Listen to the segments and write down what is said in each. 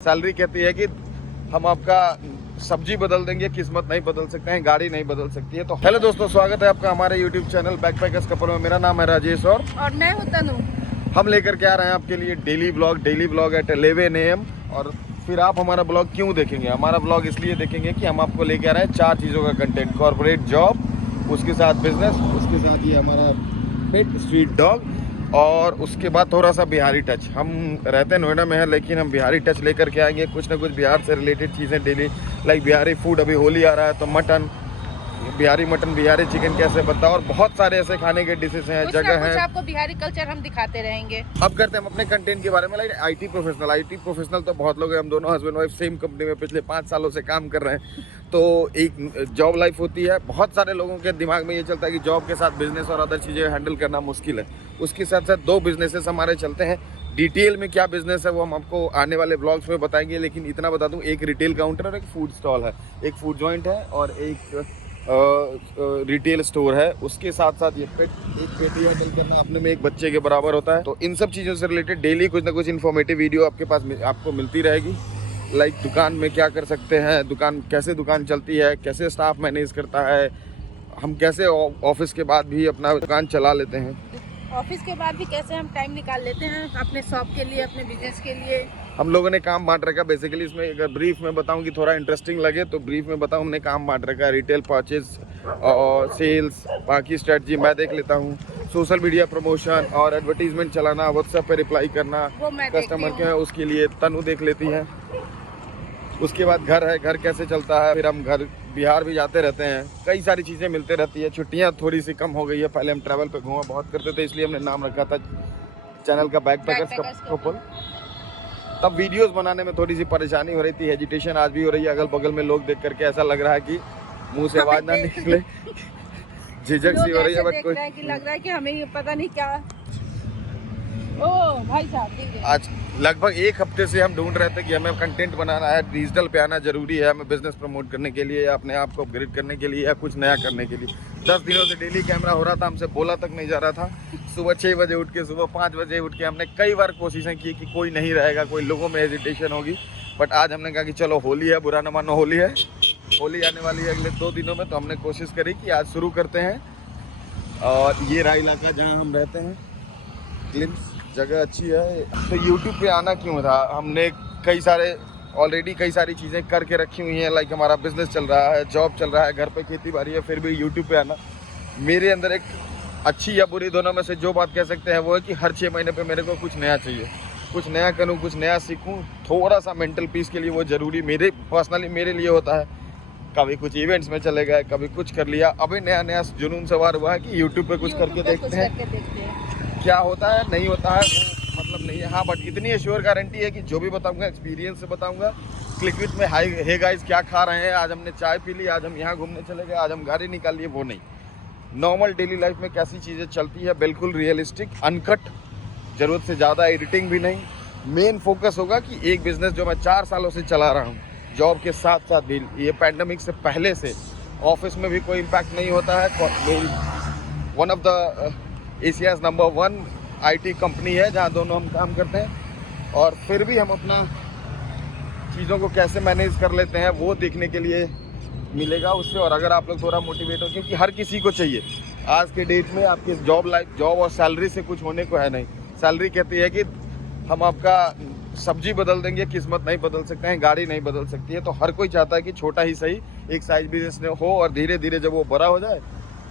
Salary कहती है कि हम आपका सब्जी बदल देंगे, किस्मत नहीं बदल सकते हैं, गाड़ी नहीं बदल सकती है। तो हेलो दोस्तों, स्वागत है आपका हमारे यूट्यूब चैनल बैकपैकर्स कपल में। मेरा नाम है राजेश और मैं हूं तनु। हम लेकर के आ रहे हैं आपके लिए डेली ब्लॉग एट 11 AM। और फिर आप हमारा ब्लॉग क्यों देखेंगे? हमारा ब्लॉग इसलिए देखेंगे कि हम आपको लेके आ रहे हैं 4 चीज़ों का कंटेंट। कॉर्पोरेट जॉब, उसके साथ बिजनेस, उसके साथ ये हमारा पेट स्ट्रीट डॉग, और उसके बाद थोड़ा सा बिहारी टच। हम रहते हैं नोएडा में है, लेकिन हम बिहारी टच लेकर के आएंगे। कुछ ना कुछ बिहार से रिलेटेड चीज़ें डेली, लाइक बिहारी फूड। अभी होली आ रहा है तो mutton, Bihari mutton, Bihari chicken कैसे बनता है, और बहुत सारे ऐसे खाने के डिशेस हैं, जगह है। आपको बिहारी कल्चर हम दिखाते रहेंगे। अब करते हैं हम अपने कंटेंट के बारे में। लाइक आईटी प्रोफेशनल तो बहुत लोग हैं। हम दोनों हस्बैंड वाइफ सेम कंपनी में पिछले 5 सालों से काम कर रहे हैं। तो एक जॉब लाइफ होती है। बहुत सारे लोगों के दिमाग में ये चलता है कि जॉब के साथ बिजनेस और अदर चीज़ें हैंडल करना मुश्किल है। उसके साथ साथ 2 बिजनेसेस हमारे चलते हैं। डिटेल में क्या बिजनेस है वो हम आपको आने वाले ब्लॉग्स में बताएंगे, लेकिन इतना बता दूं, एक रिटेल काउंटर और एक फूड स्टॉल है, एक फूड जॉइंट है और एक रिटेल स्टोर है। उसके साथ साथ ये एक पेटी हैंडल करना अपने में एक बच्चे के बराबर होता है। तो इन सब चीज़ों से रिलेटेड डेली कुछ ना कुछ इन्फॉर्मेटिव वीडियो आपके पास आपको मिलती रहेगी। लाइक दुकान में क्या कर सकते हैं, कैसे दुकान चलती है, कैसे स्टाफ मैनेज करता है, हम कैसे ऑफिस के बाद भी अपना दुकान चला लेते हैं, ऑफिस के बाद भी कैसे हम टाइम निकाल लेते हैं अपने शॉप के लिए, अपने बिजनेस के लिए। हम लोगों ने काम बांट रखा बेसिकली। इसमें अगर ब्रीफ में बताऊं कि थोड़ा इंटरेस्टिंग लगे तो ब्रीफ में बताऊं, हमने काम बांट रखा है। रिटेल, परचेज और सेल्स, बाकी स्ट्रेटजी मैं देख लेता हूं। सोशल मीडिया प्रमोशन और एडवर्टीजमेंट चलाना, व्हाट्सएप पे रिप्लाई करना कस्टमर के, उसके लिए तनु देख लेती है। उसके बाद घर कैसे चलता है। फिर हम घर बिहार भी जाते रहते हैं, कई सारी चीज़ें मिलते रहती है। छुट्टियाँ थोड़ी सी कम हो गई है, पहले हम ट्रैवल पे घूमा बहुत करते थे, इसलिए हमने नाम रखा था चैनल का बैकपैकर्स कपल। तब वीडियोस बनाने में थोड़ी सी परेशानी हो रही थी, हेजिटेशन आज भी हो रही है। अगल बगल में लोग देख करके ऐसा लग रहा है कि मुंह से आवाज़ ना निकले, झिझक सी हो रही है। बट कोई लग रहा है कि हमें पता नहीं क्या। ओ भाई साहब, आज लगभग 1 हफ्ते से हम ढूंढ रहे थे कि हमें कंटेंट बनाना है, डिजिटल पे आना जरूरी है, हमें बिजनेस प्रमोट करने के लिए, अपने आप को अपग्रेड करने के लिए, या कुछ नया करने के लिए। 10 दिनों से डेली कैमरा हो रहा था, हमसे बोला तक नहीं जा रहा था। सुबह 6 बजे उठ के, सुबह 5 बजे उठ के हमने कई बार कोशिशें की कि कोई नहीं रहेगा, कोई लोगों में हेजिटेशन होगी। बट आज हमने कहा कि चलो होली है, बुरा न मानो, होली है, होली आने वाली है अगले 2 दिनों में। तो हमने कोशिश करी कि आज शुरू करते हैं। और ये रहा इलाका जहाँ हम रहते हैं, ग्लिम्स जगह अच्छी है। तो यूट्यूब पे आना क्यों था? हमने कई सारी चीज़ें करके रखी हुई हैं। लाइक हमारा बिजनेस चल रहा है, जॉब चल रहा है, घर पे खेती बाड़ी है, फिर भी यूट्यूब पे आना, मेरे अंदर एक अच्छी या बुरी दोनों में से जो बात कह सकते हैं वो है कि हर 6 महीने पे मेरे को कुछ नया चाहिए, कुछ नया करूँ, कुछ नया सीखूँ। थोड़ा सा मेंटल पीस के लिए वो ज़रूरी पर्सनली मेरे लिए होता है। कभी कुछ इवेंट्स में चले गए, कभी कुछ कर लिया। अभी नया जुनून सवार हुआ है कि यूट्यूब पे कुछ करके देखते हैं क्या होता है, नहीं होता है वो मतलब नहीं है। हाँ, बट इतनी एश्योर गारंटी है कि जो भी बताऊंगा एक्सपीरियंस से बताऊंगा। क्लिक विथ में हाई हे गाइस क्या खा रहे हैं, आज हमने चाय पी ली, आज हम यहाँ घूमने चले गए, आज हम गाड़ी निकाल लिए, वो नहीं। नॉर्मल डेली लाइफ में कैसी चीज़ें चलती है, बिल्कुल रियलिस्टिक, अनकट, ज़रूरत से ज़्यादा एडिटिंग भी नहीं। मेन फोकस होगा कि एक बिज़नेस जो मैं 4 सालों से चला रहा हूँ, जॉब के साथ साथ भी, ये पैंडमिक से पहले से ऑफिस में भी कोई इम्पैक्ट नहीं होता है। One of the Asia's number 1 IT company है जहाँ दोनों हम काम करते हैं। और फिर भी हम अपना चीज़ों को कैसे मैनेज कर लेते हैं वो देखने के लिए मिलेगा उससे। और अगर आप लोग थोड़ा मोटिवेट हो, क्योंकि हर किसी को चाहिए आज के डेट में, आपकी जॉब और सैलरी से कुछ होने को है नहीं। सैलरी कहती है कि हम आपका सब्जी बदल देंगे, किस्मत नहीं बदल सकते हैं, गाड़ी नहीं बदल सकती है। तो हर कोई चाहता है कि छोटा ही सही एक साइड बिजनेस हो, और धीरे धीरे जब वो बड़ा हो जाए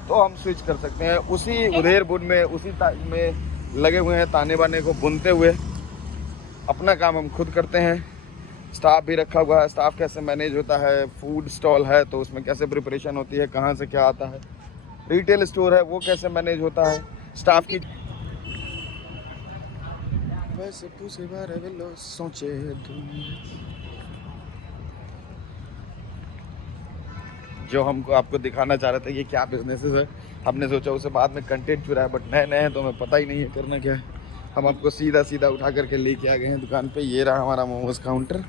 तो हम स्विच कर सकते हैं। उसी उधेड़ बुन में, उसी में लगे हुए हैं, ताने बाने को बुनते हुए। अपना काम हम खुद करते हैं, स्टाफ भी रखा हुआ है। स्टाफ कैसे मैनेज होता है, फूड स्टॉल है तो उसमें कैसे प्रिपरेशन होती है, कहाँ से क्या आता है, रिटेल स्टोर है वो कैसे मैनेज होता है, स्टाफ की सोचे जो हमको आपको दिखाना चाह रहे थे ये क्या बिजनेसेस है। हमने सोचा उसे बाद में कंटेंट चुरा है, बट नए हैं तो हमें पता ही नहीं है करना क्या है। हम आपको सीधा उठा करके लेके आ गए हैं दुकान पे। ये रहा हमारा मोमोज काउंटर।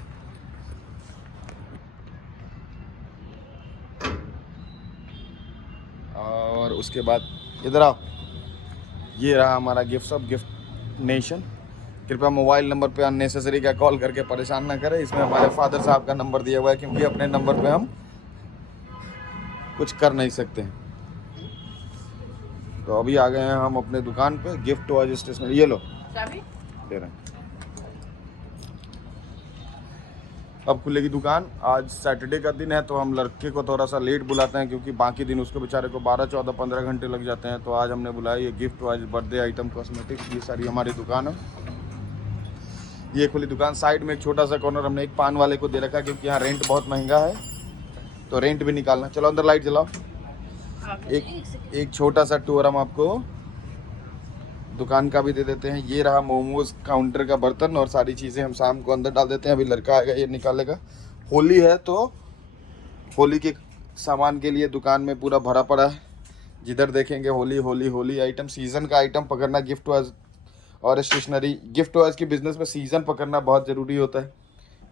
और उसके बाद इधर आओ, ये रहा हमारा गिफ्ट नेशन। कृपया मोबाइल नंबर पे अननेसेसरी का कॉल करके परेशान ना करें। इसमें हमारे फादर साहब का नंबर दिया हुआ है, क्योंकि अपने नंबर पे हम कुछ कर नहीं सकते हैं। तो अभी आ गए हैं हम अपने दुकान पे, गिफ्ट टॉयज स्टेशनरी। ये लो दे रहे हैं। अब खुलेगी दुकान। आज सैटरडे का दिन है, तो हम लड़के को थोड़ा सा लेट बुलाते हैं, क्योंकि बाकी दिन उसको बेचारे को 12, 14, 15 घंटे लग जाते हैं। तो आज हमने बुलाया ये gift wise birthday item cosmetics, ये सारी हमारी दुकान है। ये खुली दुकान। साइड में एक छोटा सा कॉर्नर हमने एक पान वाले को दे रखा है, क्योंकि यहाँ रेंट बहुत महंगा है, तो रेंट भी निकालना। चलो अंदर लाइट जलाओ। एक छोटा सा टूर हम आपको दुकान का भी दे देते हैं। ये रहा मोमोज काउंटर का बर्तन, और सारी चीज़ें हम शाम को अंदर डाल देते हैं। अभी लड़का आएगा, ये निकालेगा। होली है, तो होली के सामान के लिए दुकान में पूरा भरा पड़ा है। जिधर देखेंगे होली होली होली आइटम, सीज़न का आइटम पकड़ना गिफ्ट वाइज और स्टेशनरी। गिफ्ट वाइज की बिज़नेस में सीज़न पकड़ना बहुत ज़रूरी होता है।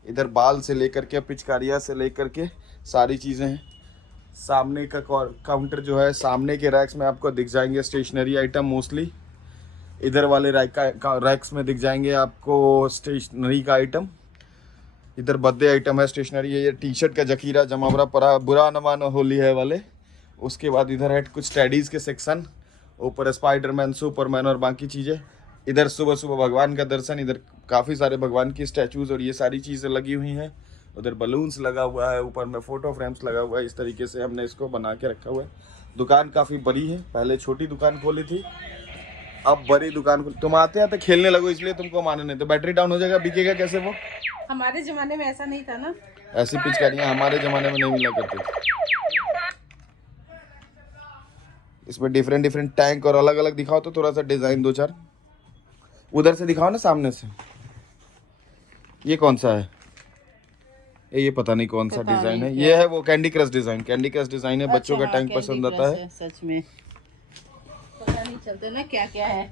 इधर बाल से लेकर के पिचकारियाँ से लेकर के सारी चीज़ें हैं। सामने का काउंटर जो है, सामने के रैक्स में आपको दिख जाएंगे स्टेशनरी आइटम मोस्टली। इधर वाले रैक्स में दिख जाएंगे आपको स्टेशनरी का आइटम। इधर बर्थडे आइटम है, स्टेशनरी है। ये टी शर्ट का जखीरा जमावरा पड़ा, बुरा न मानो होली है वाले। उसके बाद इधर है कुछ टेडीज़ के सेक्शन, ऊपर स्पाइडरमैन, सुपरमैन और बाकी चीज़ें। इधर सुबह सुबह भगवान का दर्शन, इधर काफ़ी सारे भगवान की स्टैचूज़ और ये सारी चीज़ें लगी हुई हैं। उधर बलून्स लगा हुआ है, ऊपर में फ़ोटो फ्रेम्स लगा हुआ है। इस तरीके से हमने इसको बना के रखा हुआ है। दुकान काफ़ी बड़ी है, पहले छोटी दुकान खोली थी, अब बड़ी दुकान खोली। तुम आते आते खेलने लगो, इसलिए तुमको माने नहीं तो बैटरी डाउन हो जाएगा, बिकेगा कैसे वो? हमारे जमाने में ऐसा नहीं था ना। ऐसी पिचकारियाँ हमारे ज़माने में नहीं मिला करती। इसमें डिफरेंट डिफरेंट टैंक और अलग अलग दिखाओ तो थोड़ा सा डिज़ाइन 2-4 उधर से दिखाओ ना, सामने से। ये कौन सा है? ये पता नहीं कौन सा डिज़ाइन है। ये है वो candy crush design. Candy crush design है, बच्चों का टैंक पसंद आता है। सच में पता नहीं चलता ना क्या क्या है।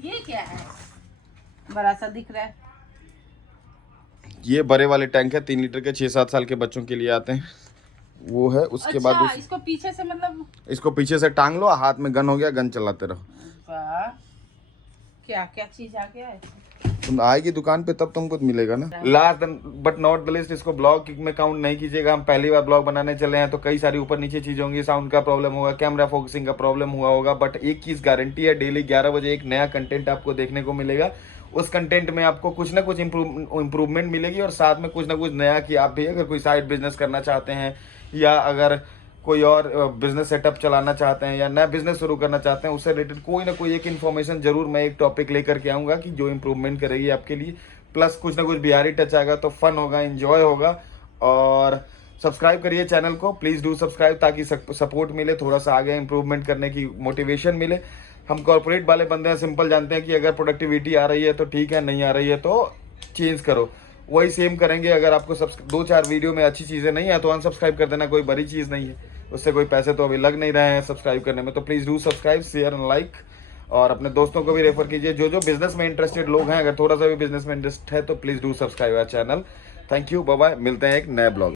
ये क्या है? बड़ा सा दिख रहा है। ये बड़े वाले टैंक है, 3 लीटर के, 6-7 साल के बच्चों के लिए आते हैं, वो है। उसके अच्छा, बाद इसको पीछे से मतलब इसको पीछे से टांग लो, हाथ में गन हो गया, गन चलाते रहो। वाह, क्या क्या चीज आ गया है। तुम आएगी दुकान पे तब तुमको मिलेगा ना। Last but not the list, इसको ब्लॉग में काउंट नहीं कीजिएगा। हम पहली बार ब्लॉग बनाने चले हैं, तो कई सारी ऊपर नीचे चीजें होंगी। साउंड का प्रॉब्लम होगा, कैमरा फोकसिंग का प्रॉब्लम हुआ होगा, बट एक चीज गारंटी है, डेली 11 बजे एक नया कंटेंट आपको देखने को मिलेगा। उस कंटेंट में आपको कुछ ना कुछ इम्प्रूवमेंट मिलेगी, और साथ में कुछ ना कुछ नया, कि आप भी अगर कोई साइड बिजनेस करना चाहते हैं, या अगर कोई और बिजनेस सेटअप चलाना चाहते हैं, या नया बिजनेस शुरू करना चाहते हैं, उससे रिलेटेड कोई ना कोई एक इन्फॉर्मेशन जरूर मैं एक टॉपिक लेकर के आऊँगा, कि जो इम्प्रूवमेंट करेगी आपके लिए। प्लस कुछ ना कुछ बिहारी टच आएगा, तो फन होगा, एंजॉय होगा। और सब्सक्राइब करिए चैनल को, प्लीज़ डू सब्सक्राइब, ताकि सपोर्ट मिले, थोड़ा सा आगे इंप्रूवमेंट करने की मोटिवेशन मिले। हम कॉर्पोरेट वाले बंदे हैं, सिंपल जानते हैं कि अगर प्रोडक्टिविटी आ रही है तो ठीक है, नहीं आ रही है तो चेंज करो। वही सेम करेंगे। अगर आपको 2-4 वीडियो में अच्छी चीज़ें नहीं है तो अनसब्सक्राइब कर देना, कोई बड़ी चीज़ नहीं है, उससे कोई पैसे तो अभी लग नहीं रहे हैं सब्सक्राइब करने में। तो please do subscribe, share and like, और अपने दोस्तों को भी रेफर कीजिए। जो जो बिजनेस में इंटरेस्टेड लोग हैं, अगर थोड़ा सा भी बिजनेस में इंटरेस्ट है, तो please do subscribe our channel. Thank you, bye bye, मिलते हैं एक नए ब्लॉग।